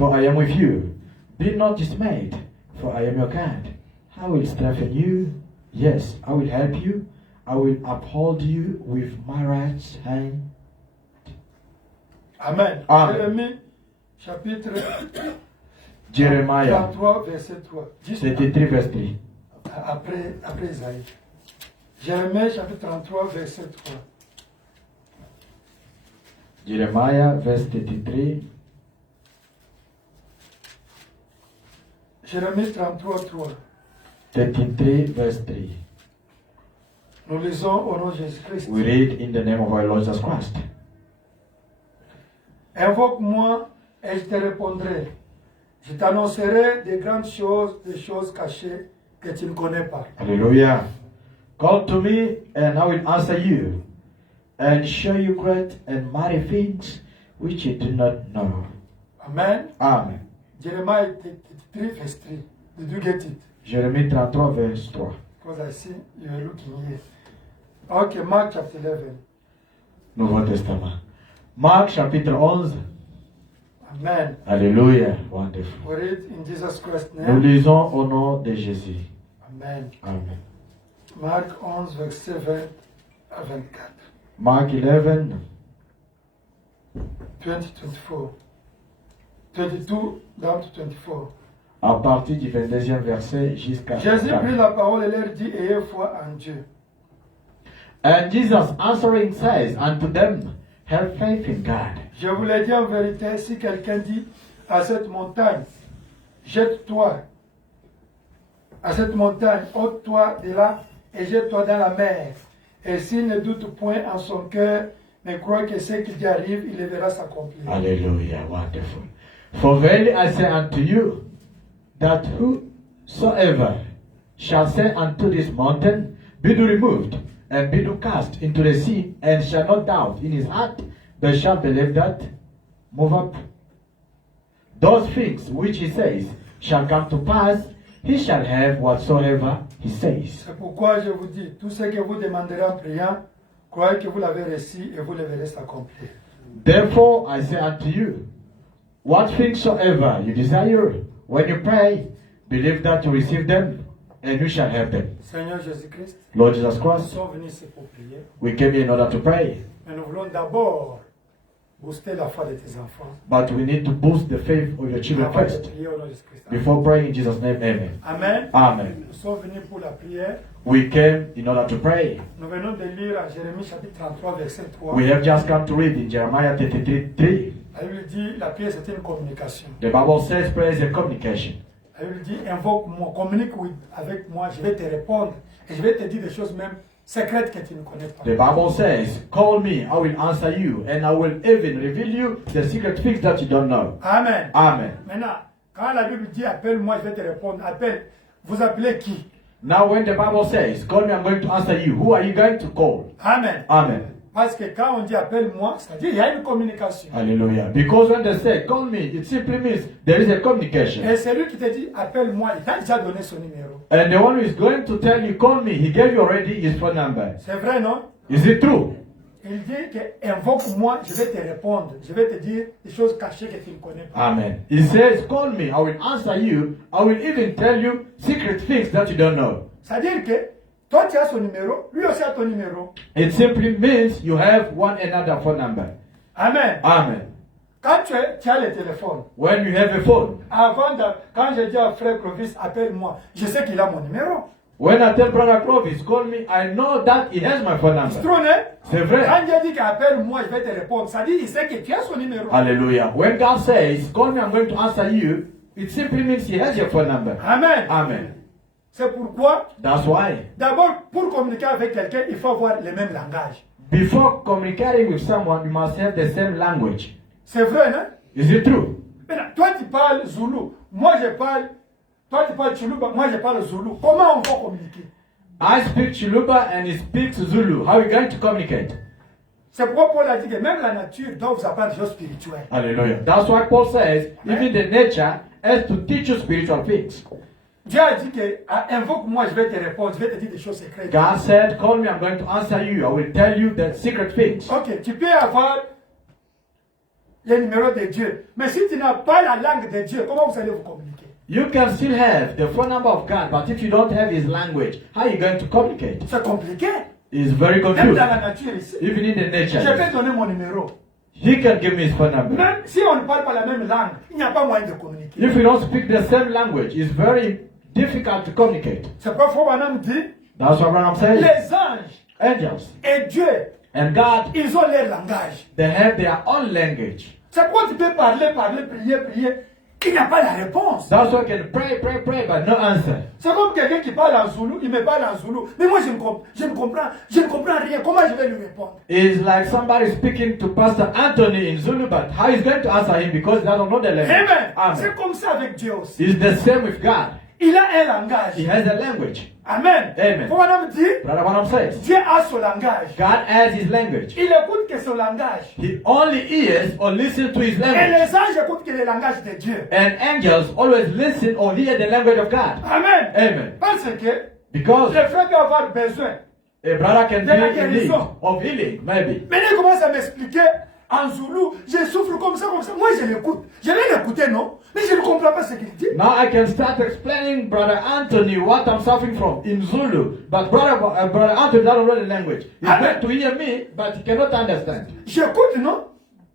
for I am with you. Be not dismayed, for I am your God. I will strengthen you. Yes, I will help you. I will uphold you with my right hand. Amen. Amen. Jérémie, chapitre Jeremiah 33, verset 3. Juste 33, verset 3. après Isaïe. Jérémie, chapitre 33, verset 3. Jeremiah, verset 33. Jérémie 33, 3. 33, verset 3. Nous lisons au nom de Jésus-Christ. We read in the name of our Lord Jesus Christ. Invoque-moi et je te répondrai. Je t'annoncerai des grandes choses, des choses cachées que tu ne connais pas. Hallelujah. Call to me and I will answer you and show you great and mighty things which you do not know. Amen. Amen. Jeremiah 33, verse 3. Did you get it? Jérémie 33, verset 3. Because I see you are looking here. Okay, Mark chapter 11. Nouveau Testament. Marc chapitre 11. Amen. Alléluia. Wonderful. We read in Jesus Christ's Nous name. lisons au nom de Jésus. Amen. Amen. Marc 11, verset 20 à 24. Mark 11, 20, 24. 22 down to 24. à partir du 22e verset jusqu'à Jésus 24. prit la parole et leur dit, ayez foi en Dieu. And Jesus answering says unto them, have faith in God. Je vous l'ai dit en vérité, si quelqu'un dit à cette montagne, jette-toi, à cette montagne, ôte-toi de là et jette-toi dans la mer. Et s'il ne doute point en son cœur, mais croit que ce qui lui arrive, il le verra s'accomplir. Hallelujah, wonderful. For verily I say unto you, that whosoever shall say unto this mountain, be thou removed, and be thou cast into the sea, and shall not doubt in his heart, but shall believe that, move up. Those things which he says shall come to pass, he shall have whatsoever he says. C'est pourquoi je vous dis, tout ce que vous demanderez en priant, croyez que vous l'avez reçu et vous le verrez s'accomplir. Therefore I say unto you, what things soever you desire, when you pray, believe that you receive them, and you shall have them. Seigneur Jésus-Christ, Lord Jesus nous Christ, sommes venus ici pour prier, we came here in order to pray, mais nous voulons d'abord booster la foi de tes enfants. but we need to boost the faith of your children Avant de first. prier au nom de Jésus-Christ. Before praying in Jesus' name, amen. Amen. Amen. Nous sommes venus pour la prière. We came in order to pray. Nous venons de lire à Jérémie chapitre 33, verset 3. We have just come to read in Jeremiah 33:3. La Bible dit, la prière c'est une communication. The Bible says prayer is a communication. La Bible dit, invoque-moi, communique avec moi, je vais te répondre. Et je vais te dire des choses même secrètes que tu ne connais pas. The Bible says, call me, I will answer you, and I will even reveal you the secret things that you don't know. Amen. Amen. Maintenant, quand la Bible dit, appelle-moi, je vais te répondre, appelle, vous appelez qui? Now when the Bible says, call me, I'm going to answer you, who are you going to call? Amen. Amen. Parce que quand on dit appelle-moi, c'est-à-dire il y a une communication. Hallelujah. Because when they say, call me, it simply means there is a communication. Et celui qui te dit appelle-moi, il t'a déjà donné son numéro. And the one who is going to tell you, call me, he gave you already his phone number. C'est vrai, non? Is it true? Il dit que invoque-moi, je vais te répondre. Je vais te dire des choses cachées que tu ne connais pas. Amen. He says, call me, I will answer you, I will even tell you secret things that you don't know. C'est-à-dire que toi tu as son numéro, lui aussi a ton numéro. It simply means you have one another phone number. Amen. Amen. Quand tu as le téléphone, When you have a phone, quand je dis à frère Clovis, appelle-moi, je sais qu'il a mon numéro. when I tell Brother Clovis, call me, I know that he has my phone C'est number. trop, hein? C'est vrai. Quand Dieu dit qu'appelle-moi, je vais te répondre, ça dit il sait que tu as son numéro. Hallelujah. When God says, call me, I'm going to answer you, it simply means he has your phone number. Amen. Amen. C'est pourquoi, That's why. d'abord, pour communiquer avec quelqu'un, il faut avoir le même langage. Before communicating with someone, you must have the same language. C'est vrai, non? Is it true? Maintenant, toi tu parles Zoulou, moi je parle, toi tu parles Chuluba, moi je parle Zoulou. Comment on va communiquer? I speak Chiluba and he speaks Zulu. How are we going to communicate? C'est pourquoi Paul a dit que même la nature doit vous apprendre des choses spirituelles. Hallelujah. That's why Paul says, even the nature has to teach you spiritual things. Dieu a dit que invoque-moi, je vais te répondre, je vais te dire des choses secrètes. God said, call me, I'm going to answer you. I will tell you the secret things. Ok, tu peux avoir le numéro de Dieu. Mais si tu n'as pas la langue de Dieu, comment vous allez vous communiquer? You can still have the phone number of God, but if you don't have His language, how are you going to communicate? C'est compliqué. It's very Même confusing. dans la nature ici. Even in the Je nature, peux donner mon numéro. He can give me His phone number. Même si on ne parle pas la même langue, il n'y a pas moyen de communiquer. If we don't speak the same language, it's very difficult to communicate. C'est pourquoi Branham dit, That's what Branham says. les anges Angels et Dieu, and God, ils ont leur langage. they have their own language. C'est pourquoi tu peux parler, prier. Il n'y a pas la réponse. That's why you can pray, but no answer. C'est comme quelqu'un qui parle en Zoulou, il me parle en Zoulou. Mais moi je ne comprends rien. Comment je vais lui répondre? It's like somebody speaking to Pastor Anthony in Zulu, but how is going to answer him because they don't know the language? Amen. C'est comme ça avec Dieu aussi. It's the same with God. Il a un langage. He has a language. Amen. Amen. Branham dit, Brother Branham says, Dieu a son langage. God has His language. Il écoute que son langage. He only hears or listens to His Et language. les anges écoutent que le langage de Dieu. And angels always listen or hear the language of God. Amen. Amen. Parce que Because le frère peut avoir besoin. a brother can De la be in need guérison. of healing, maybe. Mais il commence à m'expliquer en Zoulou, je souffre comme ça. Moi je l'écoute. Je vais l'écouter, non? Mais je ne comprends pas ce qu'il dit. Now I can start explaining Brother Anthony what I'm suffering from in Zulu. But Brother Anthony doesn't know the language. He's Amen. going to hear me, but he cannot understand. J'écoute, non?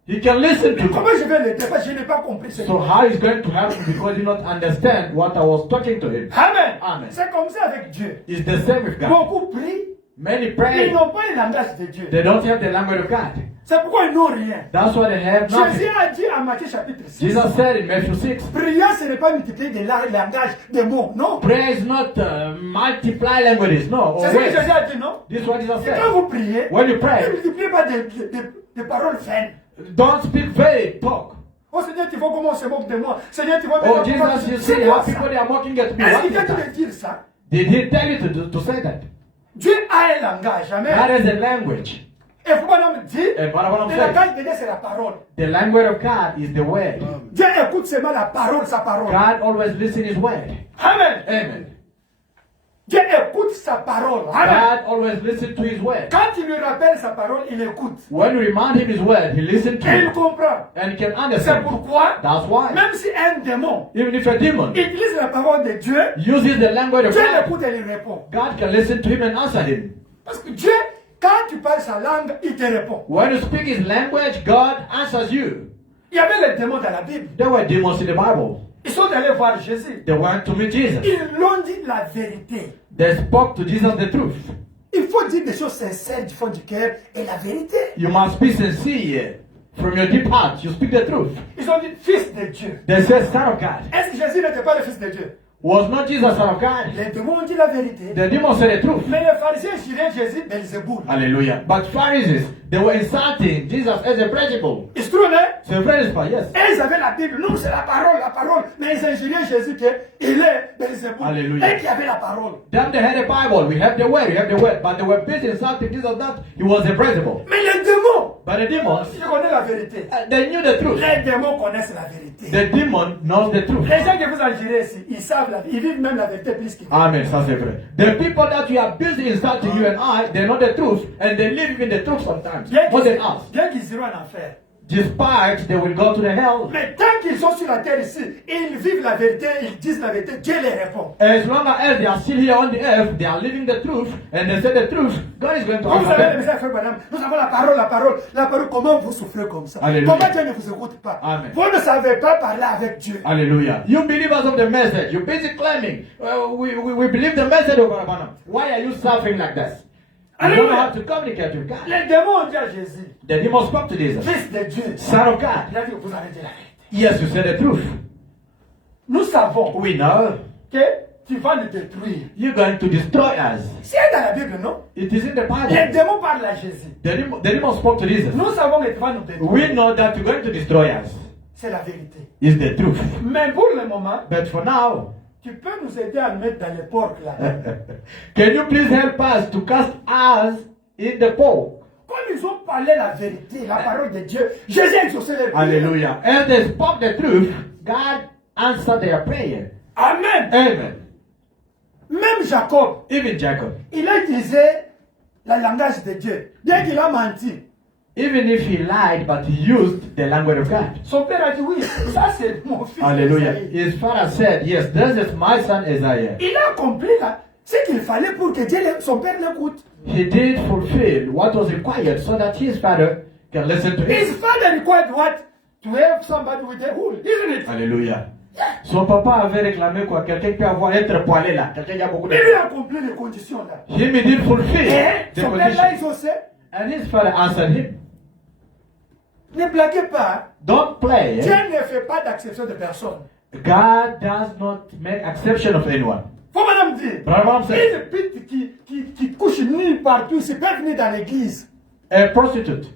He can listen to Mais comment me. je vais l'aider? Parce que je n'ai pas compris ce qu'il So dit. how is going to help me because he not understand what I was talking to him? Amen. Amen. C'est comme ça avec Dieu. It's the same with God. Beaucoup prient, Many mais pray. ils n'ont pas le langage de Dieu. They don't have the language of God. C'est pourquoi ils n'ont rien. That's why they have Jésus nothing. a dit en Matthieu chapitre 6. Jesus said in Matthew 6, Prière, ce n'est pas multiplier des langages, des mots, non. prayer is not multiply languages, no. C'est Or ce que words. Jésus a dit, non. This is what Jesus Et quand said. vous priez, When you ne pray, multipliez pas des paroles vaines. don't speak vague talk. Oh Seigneur, tu vois comment on se moque de moi. Seigneur, tu vois Oh comment Jesus, you c'est see quoi how ça? people they are mocking at me. Est-ce What qu'il is vient that? de dire ça? Did he tell you to say that? Dieu a un langage, That amen. is a language. Et pourquoi l'homme dit, And what I want le to say, langage de Dieu c'est la parole. the language of God is the word. Dieu écoute seulement la parole, sa parole. God always listens His word. Amen. Amen. Dieu écoute sa parole. Amen. God always listens to His word. Quand tu lui rappelles sa parole, il écoute. When you remind him His word, he listens to Et il it comprend. and he can C'est understand. pourquoi, That's why, même si un démon even if a demon utilise la parole de Dieu, uses the language of Dieu God, l'écoute et lui répond. God can listen to him and answer him. Parce que Dieu, quand tu parles sa langue, il te répond. When you speak His language, God answers you. Il y avait les démons dans la Bible. There were demons in the Bible. Ils sont allés voir Jésus. They went to meet Jesus. Ils l'ont dit la vérité. They spoke to Jesus the truth. Il faut dire des choses sincères du fond du cœur et la vérité. You must be sincere from your deep heart. You speak the truth. Ils ont dit fils de Dieu. They said, Son of God. Est-ce que Jésus n'était pas le fils de Dieu? Was not Jesus Son of God? Les démons ont dit la vérité. The demons said the truth. Mais les pharisiens juraient Jésus Belzéboul. Hallelujah. But Pharisees, they were insulting Jesus as a principle. Ils se trouvaient, C'est vrai, n'est-ce pas? Yes. et ils avaient la Bible. Non, c'est la parole. Mais ils injuriaient Jésus qu'il est Belzéboul. Alléluia. Et qu'il avait la parole. Then they had a Bible. We have the word. But they were busy insulting Jesus that he was a principle. Mais les démons, But the demons, ils connaissent la vérité. they knew the truth. Les démons connaissent la vérité. The demon knows the truth. Les gens que vous injurez ici, ils savent la vérité. Ils vivent même la vérité plus qu'ils. Amen. Ça c'est vrai. The people that you are busy insulting, you and I, they know the truth and they live in the truth sometimes. More than us. Bien qu'ils iront en enfer. Despite they will go to the hell. Mais tant qu'ils sont sur la terre ici, ils vivent la vérité, ils disent la vérité, Dieu les répond. As long as they are still here on the earth, they are living the truth and they say the truth, God is going to Quand vous answer avez le them. message, frère Branham, nous avons la parole. Comment vous souffrez comme ça? Alléluia. Comment Dieu ne vous écoute pas? Amen. Vous ne savez pas parler avec Dieu. Hallelujah. You believers of the message, you're busy claiming, we believe the message of Abraham. Why are you suffering like this? You don't know how to communicate with God. Les démons ont dit à Jésus, The demon spoke to Jesus. fils de Dieu. Son of God. Il a dit, vous avez dit la vérité. Yes, you said the truth. Nous savons We know que tu vas nous détruire. you're going to destroy us. C'est dans la Bible, non? It is in the Les Bible. démons parlent à Jésus. The demon spoke to Jesus. Nous savons que tu vas nous détruire. We know that you're going to destroy us. C'est la vérité. It's the truth. Mais pour le moment, But for now, tu peux nous aider à le mettre dans les porcs là. can you please help us to cast us in the pole? Comme ils ont parlé la vérité, la parole de Dieu, Jésus a exaucé les prières. Hallelujah. As they spoke the truth, God answered their prayer. Amen. Amen. Même Jacob, Even Jacob. il a utilisé le langage de Dieu. Bien qu'il a menti, Even if he lied, but he used the language of God. Son père a dit oui, ça c'est mon fils. Hallelujah. Isaïe. His father said, yes, this is my son Isaiah. Il a accompli là, ce qu'il fallait pour que Dieu, son père l'écoute. He did fulfill what was required so that his father can listen to His him. father required what? To have somebody with a wool, isn't it? Alléluia. Son papa avait réclamé quoi? Quelqu'un qui peut avoir être poilé là. Quelqu'un qui a beaucoup de... Il lui a accompli les conditions là. Him he did fulfill Et the son père là, condition. il osait. And his father answered him, Ne blaguez pas. don't play. Dieu ne fait pas d'acception de personne. God does not make exception of anyone. Faut madame dire. Brother said, Une pute qui couche nue partout, c'est pas venir dans l'église. a prostitute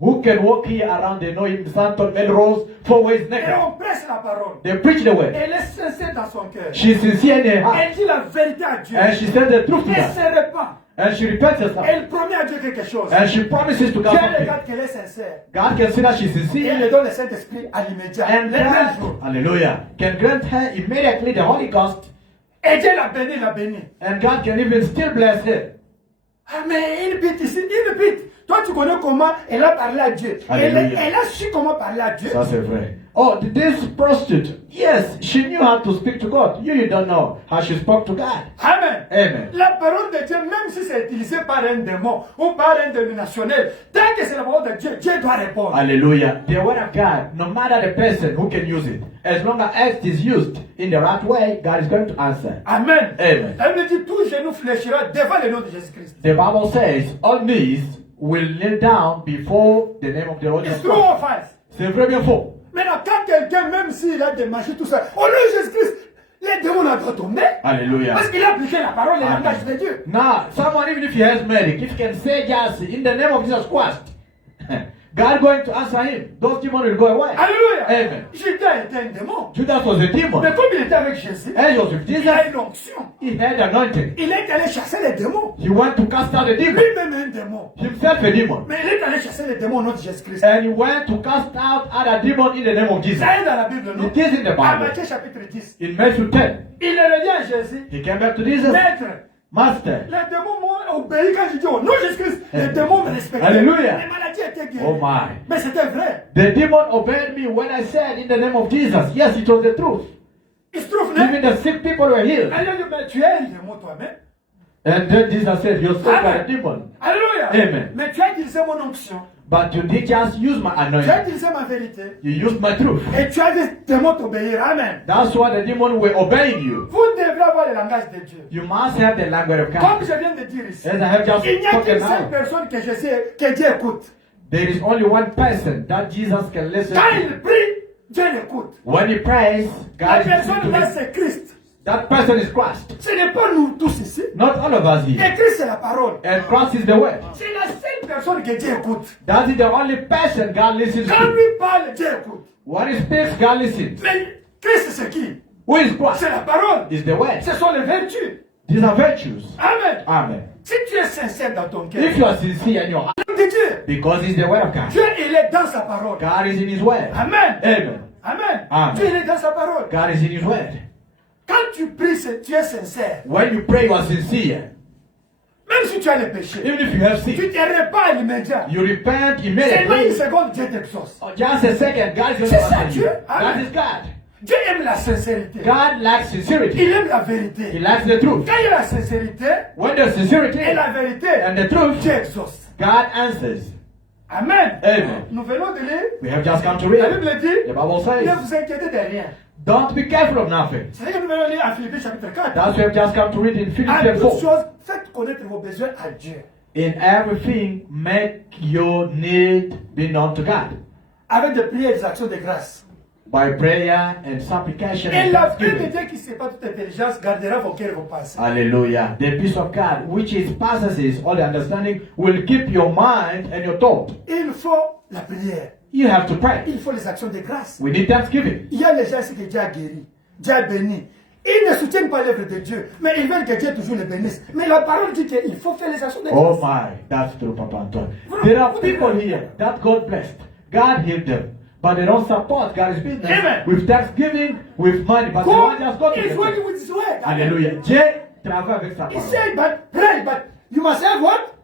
who can walk here around, they know him, Santon, Melrose, 4 ways Et naked. on prêche la parole. They preach the word. Elle est sincère dans son cœur. She's sincere in her heart. Elle dit la vérité à Dieu. And she said the truth to Elle God. se répand. And she repents herself. Elle promet à Dieu quelque chose. And she promises to God Dieu something. regarde qu'elle est sincère. God can see that she's Et il sincere. lui donne le Saint-Esprit à l'immédiat. And Le même grant, jour. hallelujah, can grant her immediately the Holy Ghost. Et Dieu l'a béni, l'a béni. And God can even still bless her. Ah mais une bite ici, une bite. Toi tu connais comment elle a parlé à Dieu. Alléluia. Elle a su comment parler à Dieu. Ça c'est vrai. Oh, this prostitute, yes, she knew how to speak to God. You don't know how she spoke to God. Amen. Amen. La parole de Dieu, même si c'est utilisé par un démon ou par un dénominationnel, tant que c'est la parole de Dieu, Dieu doit répondre. Hallelujah. The word of God, no matter the person who can use it, as long as it is used in the right way, God is going to answer. Amen. Amen. Elle me dit, tout genou fléchira devant le nom de Jésus-Christ. The Bible says, all knees will kneel down before the name of the Lord It's Jesus true Christ. or false? C'est vrai bien faux. Maintenant, quand quelqu'un, même s'il a des magies, tout ça, au nom de Jésus-Christ, les démons doivent tomber. Hallelujah. Parce qu'il a appliqué la parole et le Amen. langage de Dieu. Now, someone, even if he has medic, if he can say just in the name of Jesus Christ, God going to answer him. Those demons will go away. Alléluia. Amen. Judas était un démon. Judas was a demon. Mais comme il était avec Jésus, And he was with il a Jesus. une onction. He had anointing. Il est allé chasser les démons. He went to cast out the demon. Lui-même est un démon. Himself a demon. Mais il est allé chasser les démons au nom de Jésus-Christ. And he went to cast out other demon in the name of Jesus. Ça est dans la Bible, non? It is in the À Bible. Matthieu chapitre 10. In Matthew 10, Il est revenu à Jésus. he came back to Jesus. Maître, Master. les démons m'ont obéi quand je dis au nom de Jésus-Christ. Les démons me respectaient. Alléluia. Les maladies étaient guéries. Oh my. Mais c'était vrai. The demon obeyed me when I said in the name of Jesus. Yes, it was the truth. Il se trouve, non? Even the sick people were healed. Elle a dit, mais tu es un démon toi-même. And then Jesus said, you're sick by a demon. Alléluia. Amen. Mais tu as utilisé mon onction. But you did just use my Tu as anointing. utilisé ma vérité. You used my truth. Et tu as dit, démon t'obéir. Amen. That's why the demon were obeying you. Vous devrez avoir le langage de Dieu. You must have the language of Comme God. je viens de dire ici. As I have just Il n'y a spoken qu'une seule now, personne que je sais que Dieu écoute. there is only one person that Jesus can listen Quand to. il prie, Dieu l'écoute. When he prays, La God is listening personne to là, him. c'est Christ. That person is Christ. Ce n'est pas nous tous ici. Not all of us Et here. Christ, c'est la parole. And Christ is the word. C'est la seule personne que Dieu écoute. That is the only person God listens Quand to. lui parle, Dieu écoute. When he speaks, God listens. Mais Christ, c'est qui? Who is Christ? C'est la parole. Is the word. Ce sont les vertus. These are virtues. Amen. Amen. Si tu es sincère dans ton cœur, If you are sincere in your heart, de Dieu, because it's the word of God. Dieu, il est dans sa parole. God is in his word. Amen. Amen. Amen. Amen. Dieu, il est dans sa parole. God is in his word. Quand tu pries, tu es sincère. When you pray, you are sincere. Même si tu as les péchés, Even if you have tu sin, te répands à l'immédiat. you repent Seulement une immediately. seconde, Dieu t'exauce. Oh, just a second, God is going C'est to ça, answer you. Dieu. That Amen. is God. Dieu aime la sincérité. God likes Il sincerity. aime la He vérité. likes the truth. Quand il y a la sincérité When there's sincerity et la vérité, and the truth, Dieu exauce. God answers. Amen. Amen. Nous venons de lire. We have just come to La read. Bible dit, The Bible ne says, vous inquiétez de rien. don't be careful of nothing. C'est ce que nous venons de lire en Philippiens chapitre 4. That's why we have just come to read in En Philippians toutes 4. choses, faites connaître vos besoins à Dieu. In everything, make your need be known to God Avec des prières et des actions de grâce. by prayer and supplication Et and la paix de thanksgiving. Dieu qui sépare toute intelligence gardera vos cœurs et vos pensées. Hallelujah. The peace of God, which is passes all the understanding, will keep your mind and your thought. Il faut la prière. You have to pray. Il faut les actions de grâce. We need thanksgiving. Il y a les gens ici que Dieu a guéri. Dieu a béni. Ils ne soutiennent pas l'œuvre de Dieu, mais ils veulent que Dieu toujours les bénisse. Mais la parole dit qu'il faut faire les actions de grâce. Oh my, that's true, Papa Antoine. There are people here that God blessed. God healed them. But they don't support God's business Amen. with thanksgiving, with money. But they God want just go to is the working church. with His word. Hallelujah. Dieu travaille avec sa He parole. said, but pray, but you must have what?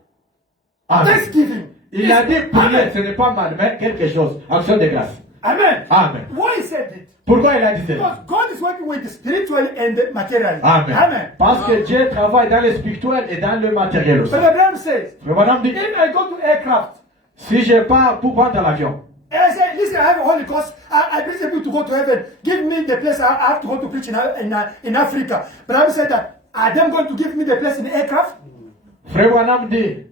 Amen. Thanksgiving. Il a dit prier, ce n'est pas mal, mais quelque chose. Action de grâce. Amen. Amen. Why he said it? Pourquoi il a dit cela? Because God is working with the spiritual and the material. Amen. Amen. Parce que Dieu travaille dans le spirituel et dans le matériel aussi. But Abraham says, Frère Branham dit, if I go to aircraft, si je pars pour prendre l'avion, and I say, listen, I have a Holy Ghost, I bring people to go to heaven. Give me the place I have to go to preach in Africa. But Abraham said that, are they going to give me the place in the aircraft? Frère Branham dit,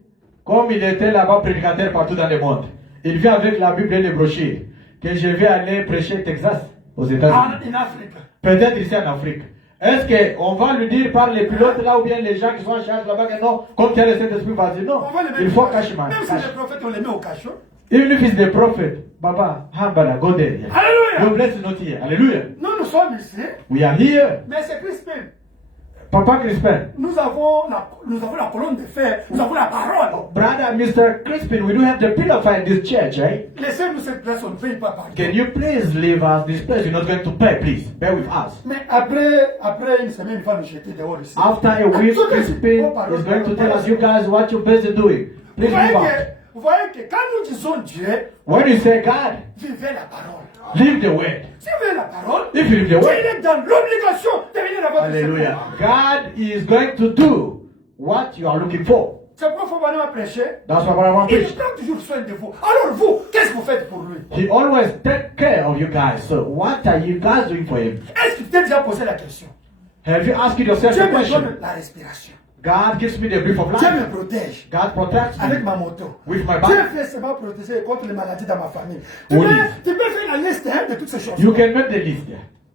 comme il était là-bas prédicateur partout dans le monde, il vient avec la Bible et les brochures, que je vais aller prêcher au Texas, aux États-Unis. In Africa. Peut-être ici en Afrique. Est-ce qu'on va lui dire par les pilotes là ou bien les gens qui sont en charge là-bas que non, comme tu as le Saint-Esprit, vas-y, non. Il faut cacher. Même si les prophètes, on les met au cachot. Even if it's the prophet, Baba, Hambala, go there. Alléluia. Your blessing not here. Hallelujah. Nous sommes ici, We are here. mais c'est Crispin. Papa Crispin. Nous avons la colonne de fer, nous avons la parole. Brother, Mr. Crispin, we do have the pillar of fire in this church, right? Laissez-nous cette place, on ne paye pas par Can you please leave us this place? You're not going to pay, please. Bear with us. Mais après une semaine, il va nous jeter dehors ici. After a week, Crispin is going to tell us, you guys, what you're busy doing. Please leave us. Vous voyez que quand nous disons Dieu, When you say God, vivez la parole. leave the word. Si vous vivez la parole, If you leave the Dieu word, est dans l'obligation de venir à votre hallelujah. secours. God is going to do what you are looking for. C'est pourquoi Fabano a prêché. That's what I want to Il preach. prend toujours soin de vous. Alors vous, qu'est-ce que vous faites pour lui? He always take care of you guys. So what are you guys doing for him? Est-ce que tu t'es déjà posé la question? Have you asked yourself Dieu the me question? donne la respiration. God gives me the brief of Dieu me life. protège. God protects Avec me ma moto. with my Dieu body. fait seulement protéger contre les maladies dans ma famille. Oui. Tu peux faire la liste de toutes ces choses. You can make the list.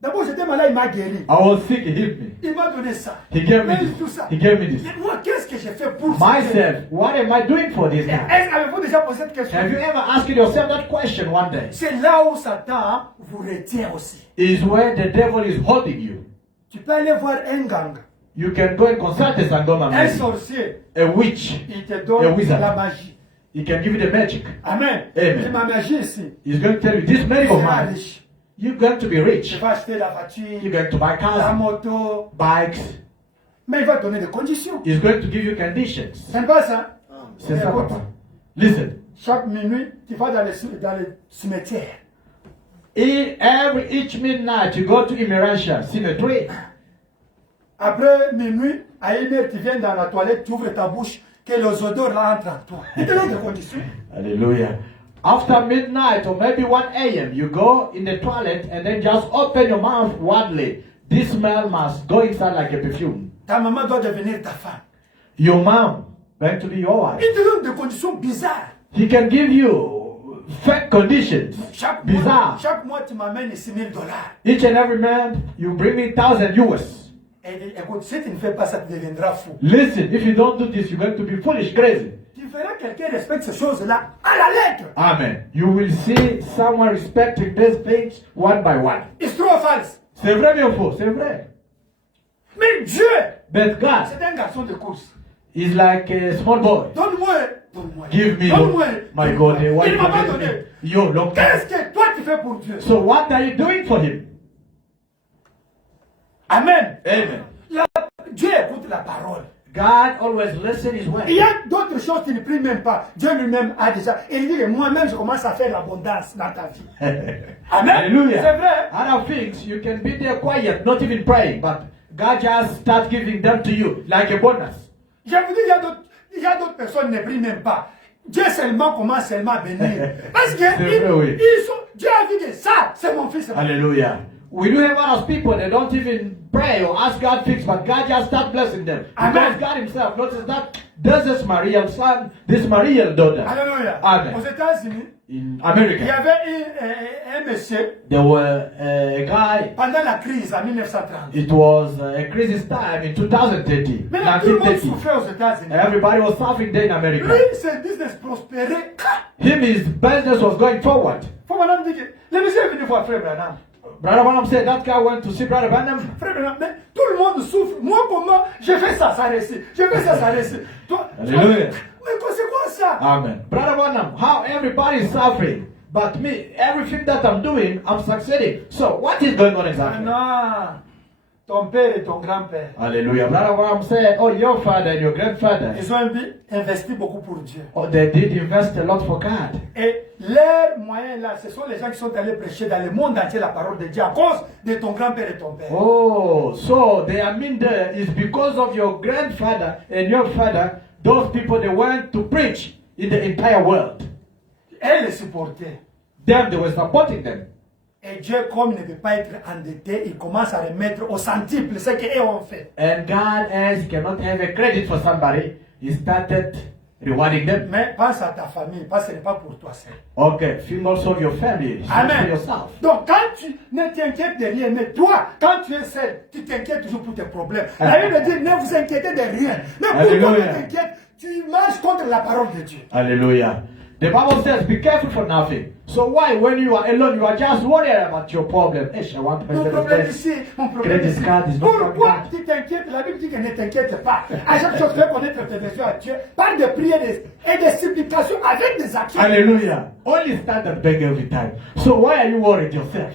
D'abord, j'étais malade, il m'a guéri. I was sick, he healed me. Il m'a donné ça. He gave me Mais this. tout ça. He gave me this. Et moi, qu'est-ce que j'ai fait pour Myself, what am I doing for this guy? Est-ce avez-vous déjà posé cette question? Have you ever asked yourself that question one day? C'est là où Satan vous retient aussi. Is where the devil is holding you. Tu peux aller voir un gang, You can go and consult a Sangoma un man, sorcier. a witch. Il te A donne wizard. la magie. He can give you the magic. Amen. Amen. C'est ma magie ici. He's going to tell you, this Tu medical seras man, riche. you're going to be Tu rich. vas acheter la You're voiture, going to buy la cars, moto. bikes. Mais il va te donner des conditions. He's going to give you conditions. Ça ne va ça? C'est ça, papa. Listen. Chaque minuit, tu vas dans le cimetière. Each midnight you go to Imiransha cemetery. Après minuit, à 1h, tu viens dans la toilette, tu ouvres ta bouche, que les odeurs là entrent en toi. Il te donne des conditions. Hallelujah. After midnight or maybe 1 a.m., you go in the toilet and then just open your mouth widely. This smell must go inside like a perfume. Ta maman doit devenir ta femme. Your mom going to be your wife. Il te donne des conditions bizarres. He can give you fake conditions. Bizarre. Chaque mois, tu m'amènes $6,000. Each and every month, you bring me 1,000 US. Et écoute, si tu ne fais pas ça, tu deviendras fou. Listen, if you don't do this, you're going to be foolish, crazy. Tu verras quelqu'un respecte ces choses-là à la lettre. Amen. You will see someone respecting these things one by one. Il se trouve false. C'est vrai, mais faux, c'est vrai. Mais Dieu, But God c'est un garçon de course. is like a small boy. Donne-moi. Give me, Donne-moi. my God, what Il you m'a pas give donné. me? Yo, long Qu'est-ce time. que toi tu fais pour Dieu? So what are you doing for him? Amen. Amen. Dieu écoute la parole. God always listens his word. Il y a d'autres choses qu'il ne prie même pas. Dieu lui-même a déjà. Il dit que moi-même, je commence à faire l'abondance dans ta vie. Amen. Hallelujah. C'est vrai. Other things, you can be there quiet, not even praying, but God just starts giving them to you like a bonus. Je vous dis, il y a d'autres personnes qui ne prient même pas. Dieu seulement commence seulement à bénir. Parce que vrai, oui. Dieu a dit que ça, c'est mon fils. Hallelujah. We do have other people that don't even pray or ask God fix, but God just start blessing them. Amen. Because God himself notices that this is Maria's son, this Maria's daughter. Alléluia. Amen. Aux États-Unis, In il y America, avait un monsieur there were a guy, pendant la crise en 1930. it was a crisis time in 2030, Maintenant, tout le monde 1930. souffrait aux États-Unis. Everybody was suffering there in America. Lui, ses business prospérait. His business was going forward. Faut maintenant dire que le monsieur est venu voir Frère Branham. Brother Branham said that guy went to see Brother Branham. Frère Branham, mais tout le monde souffre. Moi, comment j'ai fait ça, ça réussit. J'ai fait ça, ça réussit. Toi, Alléluia. mais c'est quoi ça? Amen. Brother Branham, how everybody is suffering, but me, everything that I'm doing, I'm succeeding. So what is going on exactly? Non. ton père et ton grand-père, Hallelujah. Brother Abraham said, oh, your father and your grandfather, ils ont investi beaucoup pour Dieu. oh, they did invest a lot for God. Et leurs moyens là, ce sont les gens qui sont allés prêcher dans le monde entier la parole de Dieu à cause de ton grand-père et ton père. Oh, so they are mean there is because of your grandfather and your father, those people they went to preach in the entire world. Et les supporter. Them, they were supporting them. Et Dieu, comme il ne peut pas être endetté, il commence à remettre au centuple ce qu'eux ont fait. And God, as he cannot have a credit for somebody, he started rewarding them. Mais pense à ta famille, parce que ce n'est pas pour toi seul. Okay, think also of your family, think Amen. for yourself. Donc quand tu ne t'inquiètes de rien, mais toi, quand tu es seul, tu t'inquiètes toujours pour tes problèmes. La Bible dit, ne vous inquiétez de rien. Mais pourquoi tu t'inquiètes? Tu marches contre la parole de Dieu. Hallelujah. The Bible says, be careful for nothing. So why, when you are alone, you are just worried about your problem? I want Mon problème ici, mon problème ici. Pourquoi tu t'inquiètes? La Bible dit que ne t'inquiète pas. À chaque chose, fais connaître tes besoins à Dieu par des prières et des supplications avec des actions. Hallelujah. Only stand and beg every time. So why are you worried yourself?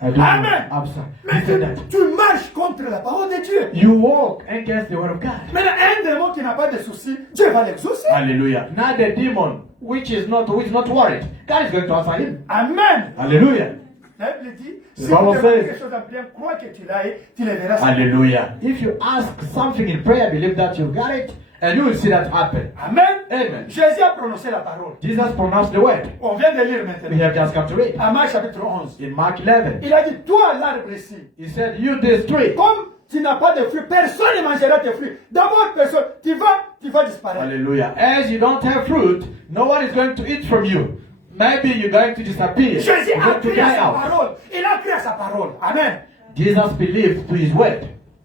Amen. I'm sorry. Mais tu marches contre la parole de Dieu. You walk against the word of God. Maintenant, un démon qui n'a pas de soucis, Dieu va l'exaucer. Hallelujah. Now the demon which is not worried, God is going to answer him. Amen. Hallelujah. La Bible dit, si tu Bible demandes says- quelque chose en prière, crois que tu l'as et tu le verras. Hallelujah. If you ask something in prayer, believe that you got it, and you will see that happen. Amen. Amen. Jésus a prononcé la parole. Jesus pronounced the word. On vient de lire We maintenant. have just come to read. À Marc chapitre 11. In Mark 11, Il a dit, toi l'arbre ici, he said, you this tree. comme tu n'as pas de fruits, personne ne mangera tes fruits. D'abord, personne, tu vas disparaître. Hallelujah. As you don't have fruit, no one is going to eat from you. Maybe you're going to disappear. Jésus You're a going to crié à die sa out. parole. Il a crié à sa parole. Amen. Jesus believed to his word.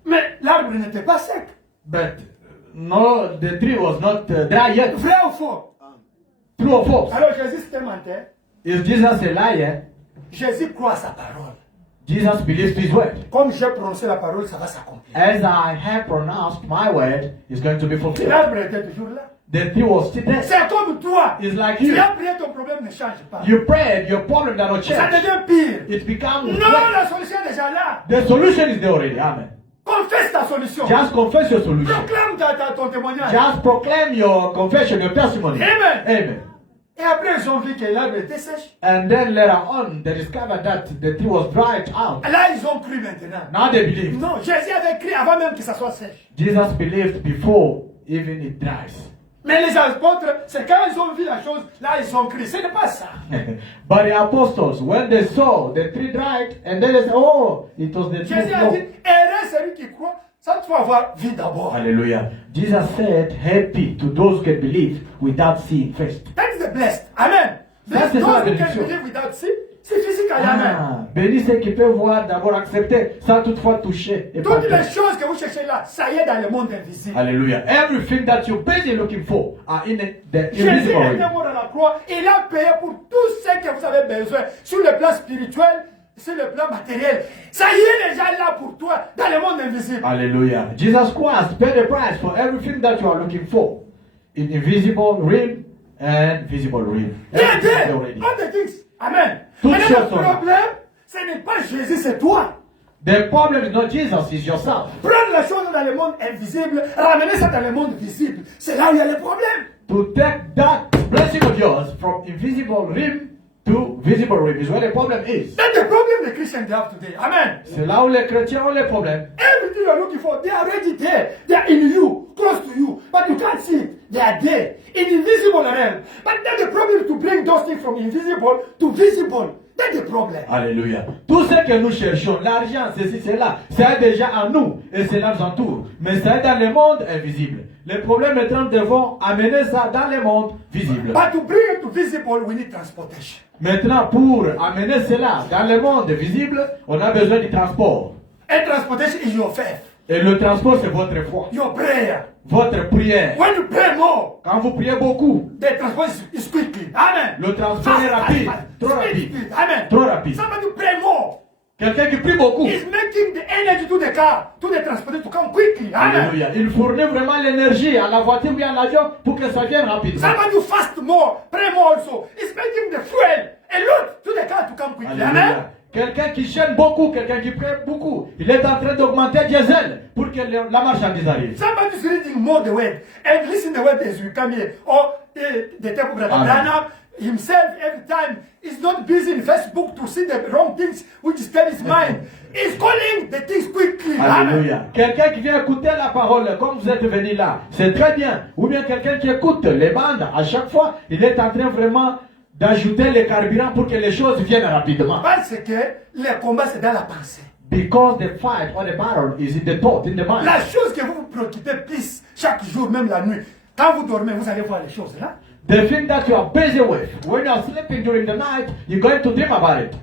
Mais l'arbre n'était pas sec. But no, the tree was not dry yet. Vrai ou faux? True or false? Alors Jésus c'était menteur. Is Jesus a liar? Jésus croit à sa parole. Jesus believes to his word. Comme j'ai prononcé la parole, ça va s'accomplir. As I have pronounced my word, is going to be fulfilled. L'arbre était toujours là. The tree was still there. C'est comme toi. It's like Tu you. as prié, ton problème ne change pas. You prayed, your problem does not Ça change. devient pire. It becomes Non, worse. la solution est déjà là. The solution is there already. Amen. Confesse ta solution. Just confess your solution. Proclame ton témoignage. Just proclaim your confession, your testimony. Amen. Amen. Et après, ils ont vu que l'arbre était sèche. And then later on, they discovered that the tree was dried out. Là, ils ont cru maintenant. Now they believe. Non, Jésus avait crié avant même que ça soit sèche. Jesus believed before even it dries. Mais les apôtres, c'est quand ils ont vu la chose, là, ils ont crié. Ce n'est pas ça. But the apostles, when they saw the tree dried, and then they said, oh, it was the tree. Jésus a dit, heureux celui qui croit, ça tu vas avoir vie d'abord. Hallelujah. Jesus said, happy to those who can believe without seeing first. That is the blessed. Amen. Ça, c'est Those ça, la who can bénédiction. believe without see, c'est physique. Amen. Ah, béni ceux qui peuvent voir, d'abord accepter, sans toutefois toucher. Et Toutes les partager. choses que vous cherchez là, ça y est dans le monde invisible. Hallelujah. Everything that you're busy looking for are in the Jésus invisible est realm. mort à la croix. Il a payé pour tout ce que vous avez besoin sur le plan spirituel, sur le plan matériel. Ça y est déjà là pour toi dans le monde invisible. Hallelujah. Jesus Christ paid the price for everything that you are looking for in invisible realm and visible realm. Viens, Everything is viens. already. All the things. Amen. Toutes Maintenant, choses le sont là. problème, ce n'est pas Jésus, c'est toi. The problem is not Jesus, it's yourself. Prendre les choses dans le monde invisible, ramener ça dans le monde visible. C'est là où il y a le problème. To take that blessing of yours from invisible realm to visible realm is where the problem is. That's the problem the Christians have today. Amen. C'est là où les chrétiens ont les problèmes. Everything you're looking for, they are already there. They are in you, close to you. But you can't see it. They are there. In invisible realm. But that's the problem to bring those things from invisible to visible. That's the problem. Alléluia. Tout ce que nous cherchons, l'argent, ceci, cela, c'est déjà en nous et cela nous entoure. Mais c'est dans le monde invisible. Le problème étant, nous devons amener ça dans le monde visible. But to bring it to visible, we need transportation. Maintenant, pour amener cela dans le monde visible, on a besoin du transport. And transportation is your faith, Et le transport, c'est votre foi, your prayer. votre prière. When you pray more, Quand vous priez beaucoup, the transport is quickly. Amen. le transport est rapide, trop rapide, Amen. trop rapide. Somebody pray more. Quelqu'un qui prie beaucoup, He's making the energy to the car, to the transporter to come quickly. Amen. alléluia, il fournit vraiment l'énergie à la voiture ou à l'avion pour que ça vienne rapidement. Somebody fast more, pray more also. It's making the fuel a lot to the car to come quickly. Amen. Alléluia. Quelqu'un qui gêne beaucoup, quelqu'un qui prie beaucoup, il est en train d'augmenter diesel pour que la marchandise arrive. Somebody is reading more the word and listen the word as we come here. Or the temple brother Amen. Branham himself every time is not busy in Facebook to see the wrong things which stir his mind. He's calling the things quickly. Alléluia. Quelqu'un qui vient écouter la parole comme vous êtes venu là, c'est très bien. Ou bien quelqu'un qui écoute les bandes à chaque fois, il est en train vraiment d'ajouter le carburant pour que les choses viennent rapidement. Parce que le combat c'est dans la pensée. Because the fight or the battle is in the thought, in the mind. La chose que vous vous préoccupez plus chaque jour, même la nuit, quand vous dormez, vous allez voir les choses là. The thing that you are busy with, when you are sleeping during the night, you're going to dream about it.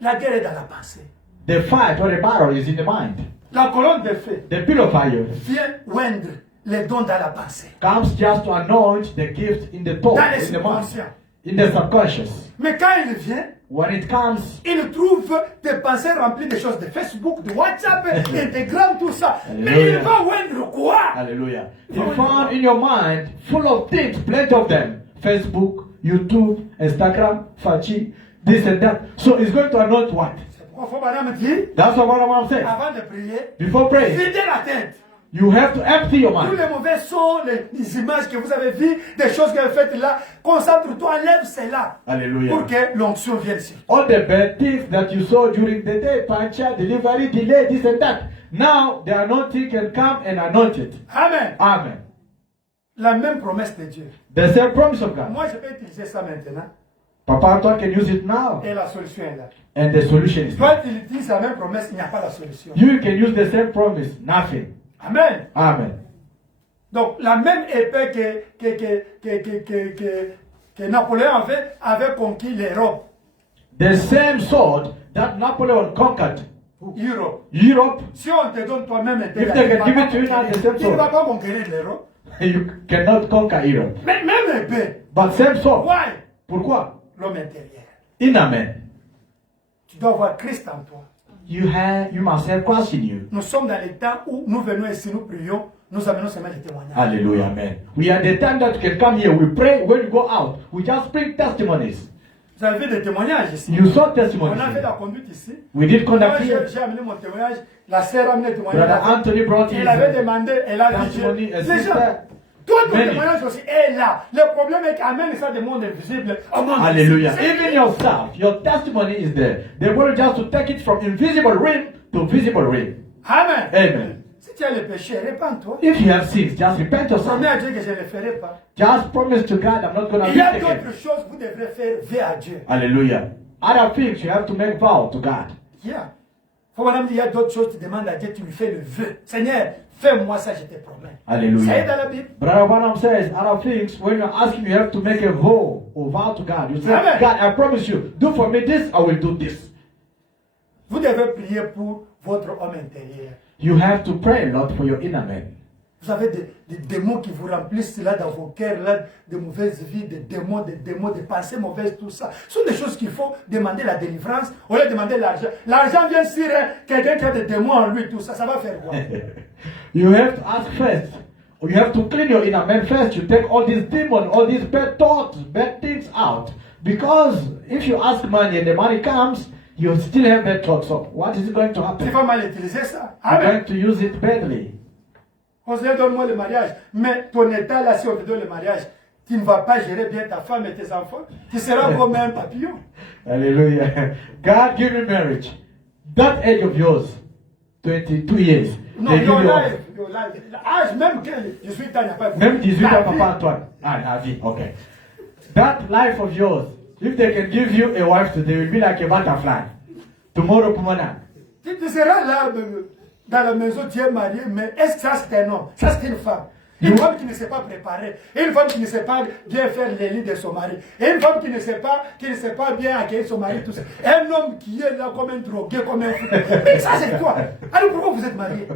La guerre est dans la pensée. The fight or the battle is in the mind. La colonne de feu The pillar of fire vient oindre les dons dans la pensée. comes just to anoint the gift in the thought, Dans les in the mind, subconscients. in the subconscious. Mais quand il vient, When it comes, il trouve des pensées remplies de choses de Facebook, de WhatsApp, Instagram, tout ça. Mais Alléluia. il va oindre quoi? hallelujah, you found in your mind full of things, plenty of them. Facebook, YouTube, Instagram, Fachi, this and that. So it's going to anoint what? C'est pourquoi faut madame dit, That's what I'm saying. avant de prier, Before praying, videz la tête. you have to empty your Tous mind. les mauvais sons, les images que vous avez vues, des choses que vous faites là, concentre-toi, enlève cela. Hallelujah. Pour que l'onction vienne sur toi. All the bad things that you saw during the day, pancha, delivery, delay, this and that. Now the anointing can come and anoint it. Amen. Amen. La même promesse de Dieu. The same promise of God. Moi, je peux utiliser ça maintenant. Papa Antoine can use it now. Et la solution est là. And the solution is Toi, tu utilises la même promesse, il n'y a pas la solution. you can use the same promise. Nothing. Amen. Amen. Donc, la même épée que Napoléon avait conquis l'Europe. The same sword that Napoleon conquered Europe. Europe, Si on te donne toi-même épée, If they can give it to you now, the same tu ne vas sword. pas conquérir l'Europe. you cannot conquer Europe. Mais même épée. But same sword. Why? Pourquoi? L'homme intérieur. Inner man. Tu dois avoir Christ en toi. You must have Christ in you. Nous sommes dans les temps où nous venons ici, nous prions, nous amenons seulement des témoignages. Hallelujah, amen. We are the time that you can come here. We pray. When you go out, we just bring testimonies. Vous avez vu des témoignages ici. You saw On testimonies. a fait la conduite ici. We did Moi, conduct here. j'ai amené mon témoignage. La sœur a amené le témoignage. Brother Anthony brought his Elle avait demandé, elle a dit, testimony, a les gens, sister. toi ton Many. témoignage aussi est là. Le problème est qu'amène ça du monde invisible au monde Hallelujah. visible. Even yourself, your testimony is there. They want just to take it from invisible realm to visible realm. Amen. Amen. Si tu as le péché, répands-toi. If you have sins, just repent yourself. Promets à Dieu que je ne le ferai pas. Just promise to God, I'm not going to Il y a be d'autres taken. choses que vous devrez faire vers à Dieu. Hallelujah. Other things you have to make vow to God. Yeah. Faut madame dire, il y a d'autres choses, tu demandes à Dieu, tu lui fais le vœu. Seigneur, fais-moi ça, je te promets. Hallelujah. Ça est dans la Bible. Brother Branham says, other things, when you're asking, you have to make a vow or vow to God. You say, Amen. God, I promise you, do for me this, I will do this. Vous devez prier pour votre homme intérieur. You have to pray, Lord, for your inner man. Vous avez des démons qui vous remplissent là dans vos cœurs, là, de mauvaises vies, des démons, des pensées mauvaises, tout ça. Ce sont des choses qu'il faut demander la délivrance, au lieu de demander l'argent. L'argent vient sur quelqu'un qui a des démons en lui, tout ça, ça va faire quoi? You have to ask first. You have to clean your inner man first. You take all these demons, all these bad thoughts, bad things out. Because if you ask money and the money comes, you still have bad thoughts. So what is going to Tu happen? vas mal utiliser ça. You're Amen. going to use it badly. On se dit, donne-moi le mariage. Mais ton état là, si on te donne le mariage, tu ne vas pas gérer bien ta femme et tes enfants. Tu seras comme un papillon. Hallelujah. God give you marriage. That age of yours, 22 years. Non, they give your you life, your life. L'âge même que 18 ans, il n'y a pas même 18 ans, La vie. Papa Antoine. Ah, la vie, okay. That life of yours, if they can give you a wife today, it will be like a butterfly. Tomorrow, Pumana. Tu seras là dans la maison, tu es marié, mais est-ce que ça c'est un homme? Ça c'est une femme. Une femme qui ne s'est pas préparée, une femme qui ne sait pas bien faire les lits de son mari, et une femme qui ne sait pas bien accueillir son mari, tout ça. Un homme qui est là comme un drogué, comme un fou. Mais ça c'est toi. Alors pourquoi vous êtes mariés?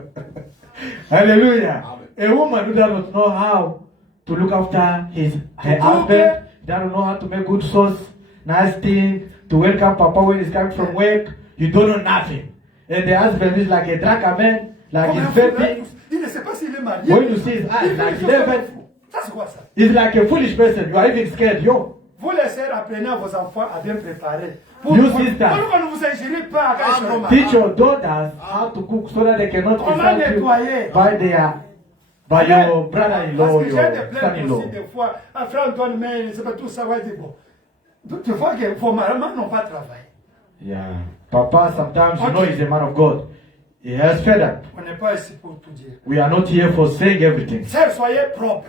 Hallelujah. A woman who does not know how to look after her husband, doesn't know how to make good sauce, nice thing, to welcome Papa when he's coming from work, you don't know nothing. And the husband is like a drunk man, like Comme un he's fou, hein? baby. Il ne sait pas s'il est marié. When you see his eyes, Il fait like des choses comme un 11, fou. Ça c'est quoi ça? he's like a foolish person. You are even scared, yo. Vous les sœurs, apprenez à vos enfants à bien préparer. You sisters. Pourquoi ne vous ingérez pas quand ils seront Teach malades? your daughters how to cook so that they cannot Comment insult you nettoyer? by your brother-in-law Parce or que j'ai your des plaintes son-in-law. aussi des fois. Ah, frère Antoine, mais c'est pas tout ça, ouais, c'est bon. Tu vois que vos mamans n'ont pas travaillé. Yeah. Papa, sometimes you know he's a man of God. He has fed up. On n'est pas ici pour tout dire. We are not here for saying everything. Sœurs, soyez propres.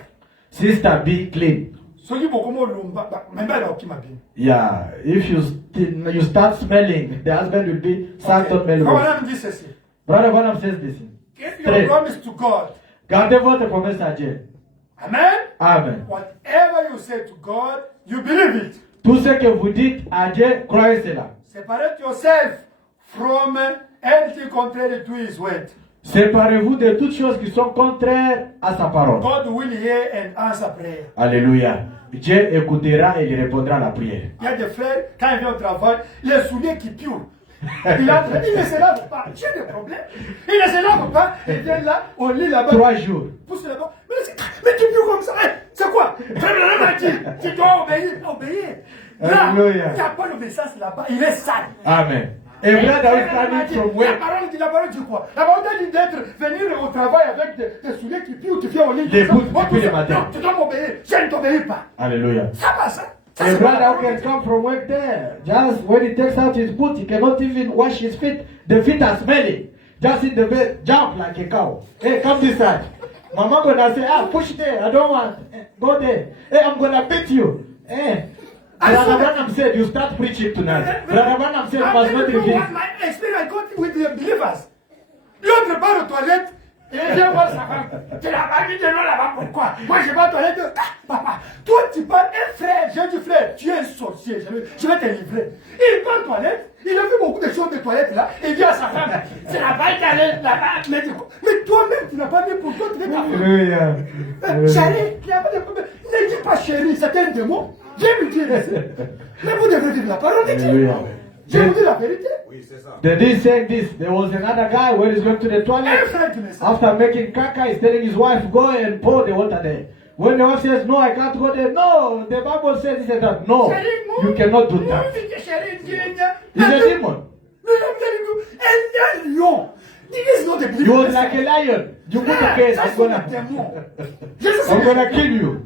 Sister, be clean. Soyez beaucoup moins lumba, même pas là qui m'a bien. Yeah. If you start smelling, the husband will be Santon Quand Melrose. on me dit ceci. Brother Branham says this. Give your Straight. promise to God. Gardez votre promesse à Dieu. Amen. Amen. Whatever you say to God, you believe it. Tout ce que vous dites à Dieu, croyez cela. Separate yourself from anything contrary to His word. Séparez-vous de toutes choses qui sont contraires à sa parole. God will hear and answer prayer. Alléluia. Dieu écoutera et il répondra à la prière. Il y a des frères, quand ils viennent au travail, les souliers qui puent. Il ne se lave pas. J'ai des problèmes. Il ne se lave pas. Il vient là, au lit là-bas. 3 jours. Pousse là-bas. Mais tu pues comme ça. Hey, c'est quoi? Tu dois obéir. Obéir. Là, il Alléluia. n'y a pas d'obéissance là-bas. Il est sale. Amen. A brother who is coming from La where? parole dit quoi? La parole dit d'être venir au travail avec des souliers qui puent. Tu viens au lit. Des bouts Oh, depuis tout le ça. matin. Non, tu dois m'obéir. Je ne t'obéis pas. Alléluia. Ça va, ça. Ça, A c'est pas la brother who parole. can come from work there. Just when he takes out his boot, he cannot even wash his feet. The feet are smelly. Just in the bed, jump like a cow. Hey, come this side. Mama gonna say, push there. I don't want. Go there. Hey, I'm gonna beat you. Hey. Brother Branham said, you start preaching tonight. Brother Branham said, you must not repeat. My experience I got with the believers. L'autre part aux toilettes, et il vient voir sa femme. Tu l'as pas mis de l'eau là-bas, pourquoi? Moi je vais aux toilettes. Papa, toi tu parles, frère, j'ai dit frère, tu es un sorcier, je vais te livrer. Il va aux toilettes, il a vu beaucoup de choses de toilettes là, et il dit à sa femme, tu n'as pas été allé là-bas. Mais toi-même, tu n'as pas mis pour toi, tu n'es pas fait. Alléluia. Chérie, il n'y a pas de problème. Ne dis pas chérie, c'est un démon. J'ai me dire ici. Mais vous devez dire la parole de Dieu. Alléluia. Je vous dis la vérité. The day said this. There was another guy when he's going to the Un toilet. frère qui me dit. After making caca, he's telling his wife, go and pour the water there. When the wife says, no, I can't go there. No, the Bible says this and that. No, you cannot do that. He's a demon. Un lion. This is not a He was like a lion. You put a case, I'm gonna kill you.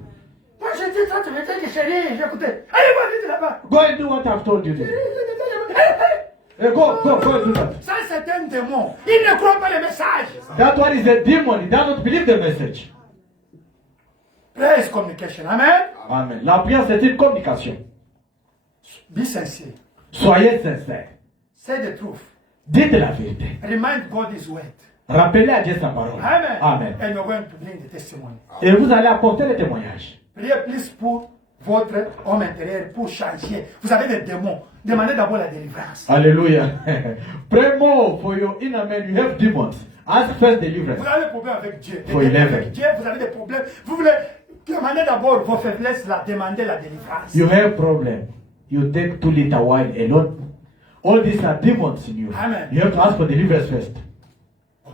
Moi, j'ai dit, toi, tu me dis, chérie, j'ai écouté. Allez, va vite là-bas. Go and do what I've told you there. Hey, go and do that. Ça, c'est un démon. Il ne croit pas les messages. That one is a demon. He does not believe the message. Prayer is communication. Amen. Amen. La prière, c'est une communication. Be sincere. Soyez sincères. Say the truth. Dites la vérité. Remind God His word. Rappelez à Dieu sa parole. Amen. Amen. And you're going to bring the testimony. Et vous allez apporter le témoignage. Priez plus pour votre homme intérieur, pour changer. Vous avez des démons. Demandez d'abord la délivrance. Hallelujah. Pray more for your inner man. You have demons. Ask first deliverance. Vous avez des problèmes avec Dieu. For 11. Avec Dieu, vous avez des problèmes. Vous voulez demander d'abord vos faiblesses, demandez la délivrance. You have problem. You take too little wine alone. All these are demons in you. Amen. You have to ask for deliverance first.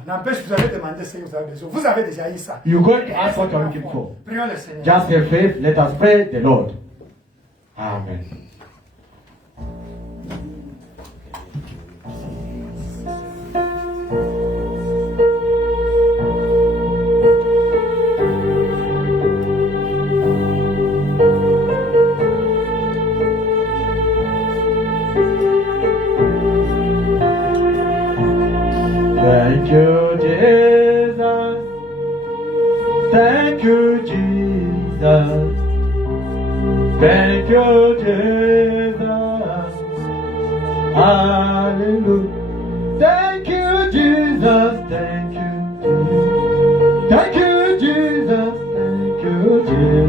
N'empêche, vous avez demandé ce que vous avez besoin. Vous avez déjà eu ça. You're going to ask what you're looking for. Prions le Seigneur. Just have faith. Let us pray the Lord. Amen. Thank you, Jesus. Thank you, Jesus. Thank you, Jesus. Hallelujah. Thank you, Jesus. Thank you, Jesus. Thank you, Jesus. Thank you, Jesus.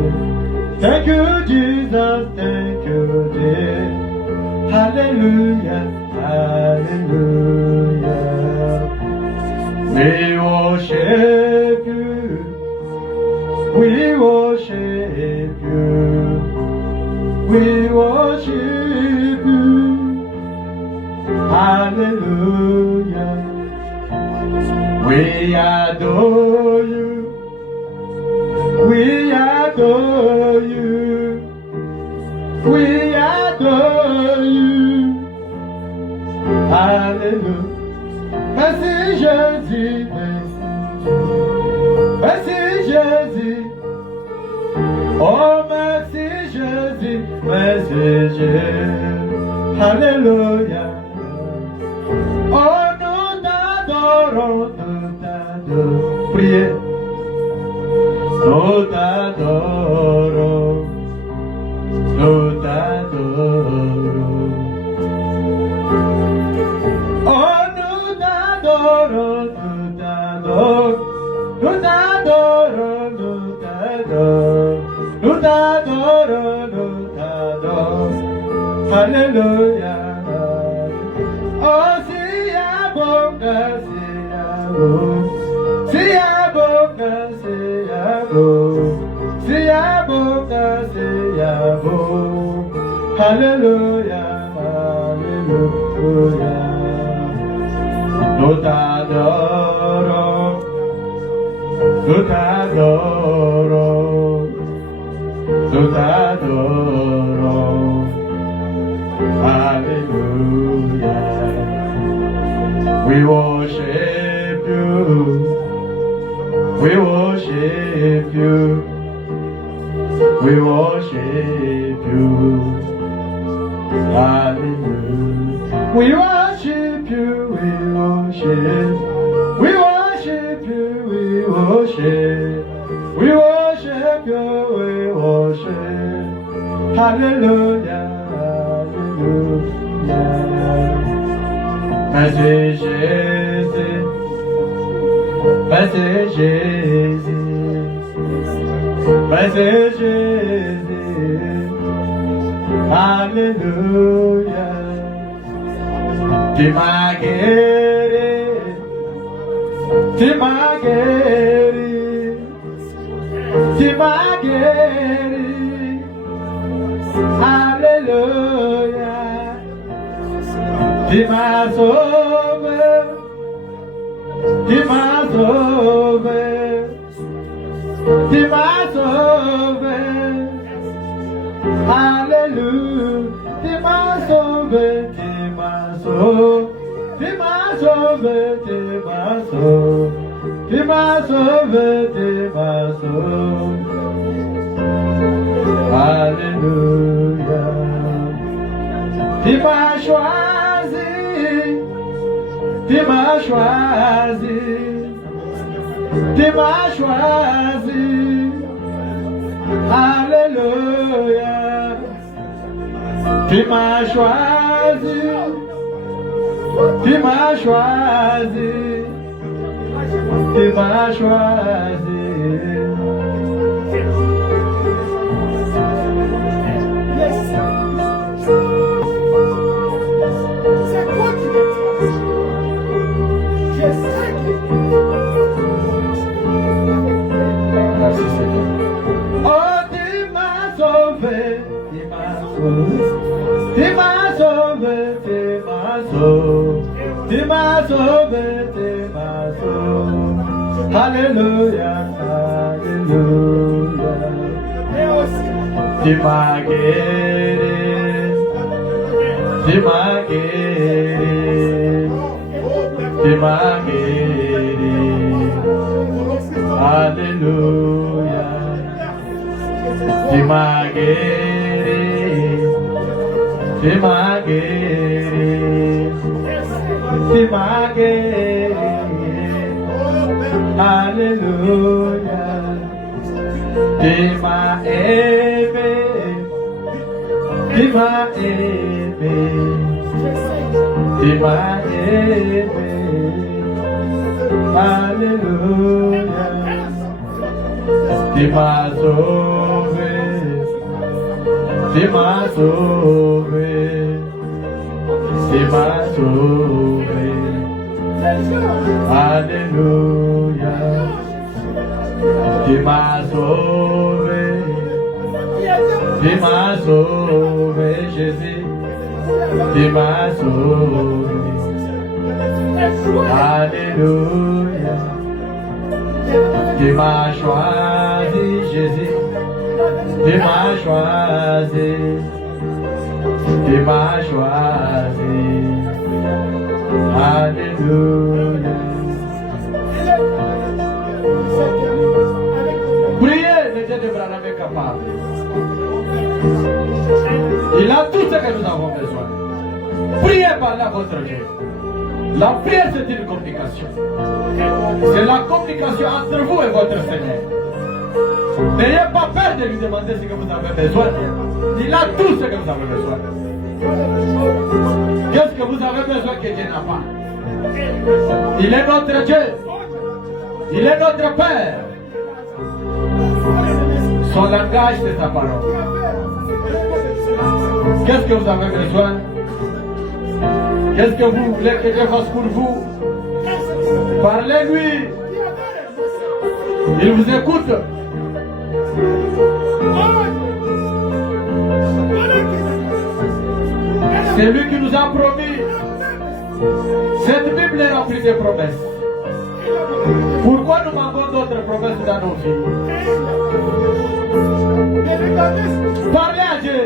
Thank you, Jesus. Thank you, Jesus. Hallelujah. Hallelujah. We worship you. We worship you. We worship you. Hallelujah. We adore you. We adore you. We adore you. Alléluia. Merci Jésus, merci. Merci Jésus. Oh merci Jésus, merci Jésus. Alléluia. Oh nous t'adorons, nous t'adorons. Priez. Nous t'adorons. Nous t'adorons. Oh, nous t'adorons, nous t'adorons. Nous t'adorons, nous t'adorons. Nous t'adorons, nous t'adorons. Alléluia. Oh, si à bon cœur, si à bon. Si à bon cœur, si à bon. Si à bon cœur, si à bon. Alléluia, alléluia. Nous t'adorons. Nous t'adorons. Nous t'adorons. Alléluia. We worship you. We worship you. We worship you. Hallelujah. We worship you. We worship. We worship you. We worship. We worship you. We worship. Hallelujah. Hallelujah. Merci Jésus. Merci Jésus. Merci Jésus. Alléluia. Tu m'as guéri. Tu m'as guéri. Tu m'as guéri. Alléluia. Tu m'as sauvé. Tu m'as sauvé. Tu m'as sauvé. Alléluia. Tu m'as sauvé. Tu m'as sauvé. Tu m'as sauvé. Tu m'as sauvé. Tu m'as sauvé. Tu m'as sauvé. Alléluia. Tu m'as choisi. Tu m'as choisi. Tu m'as choisi. Alléluia. Tu m'as choisi. Tu m'as choisi. Tu m'as choisi. C'est toi qui m'as choisi. Je sais que Merci Seigneur. Oh, tu m'as sauvé, tu m'as sauvé, tu m'as sauvé, tu m'as sauvé, tu m'as sauvé, tu m'as sauvé. Alléluia, alléluia. Tu m'as guéri, tu m'as guéri, tu m'as guéri. Alléluia. Tu m'as guéri. Tu m'as guéri. Tu m'as guéri. Alléluia. Tu m'as aimé. Tu m'as aimé. Tu m'as aimé. Alléluia. Tu m'as sauvé. Tu m'as sauvé. Tu m'as sauvé. Alléluia. Tu m'as sauvé. Tu m'as sauvé, Jésus. Tu m'as sauvé. Alléluia. Tu m'as choisi, Jésus. Tu m'as choisi. Tu m'as choisi. Alléluia. Priez, le Dieu de Branham est capable. Il a tout ce que nous avons besoin. Priez par là votre Dieu. La prière, c'est une communication. C'est la communication entre vous et votre Seigneur. N'ayez pas peur de lui demander ce que vous avez besoin. Il a tout ce que vous avez besoin. Qu'est-ce que vous avez besoin que Dieu n'a pas? Il est notre Dieu. Il est notre Père. Son langage, c'est sa parole. Qu'est-ce que vous avez besoin? Qu'est-ce que vous voulez que Dieu fasse pour vous? Parlez-lui. Il vous écoute. C'est lui qui nous a promis. Cette Bible est remplie de promesses. Pourquoi nous manquons d'autres promesses dans nos vies? Parlez à Dieu.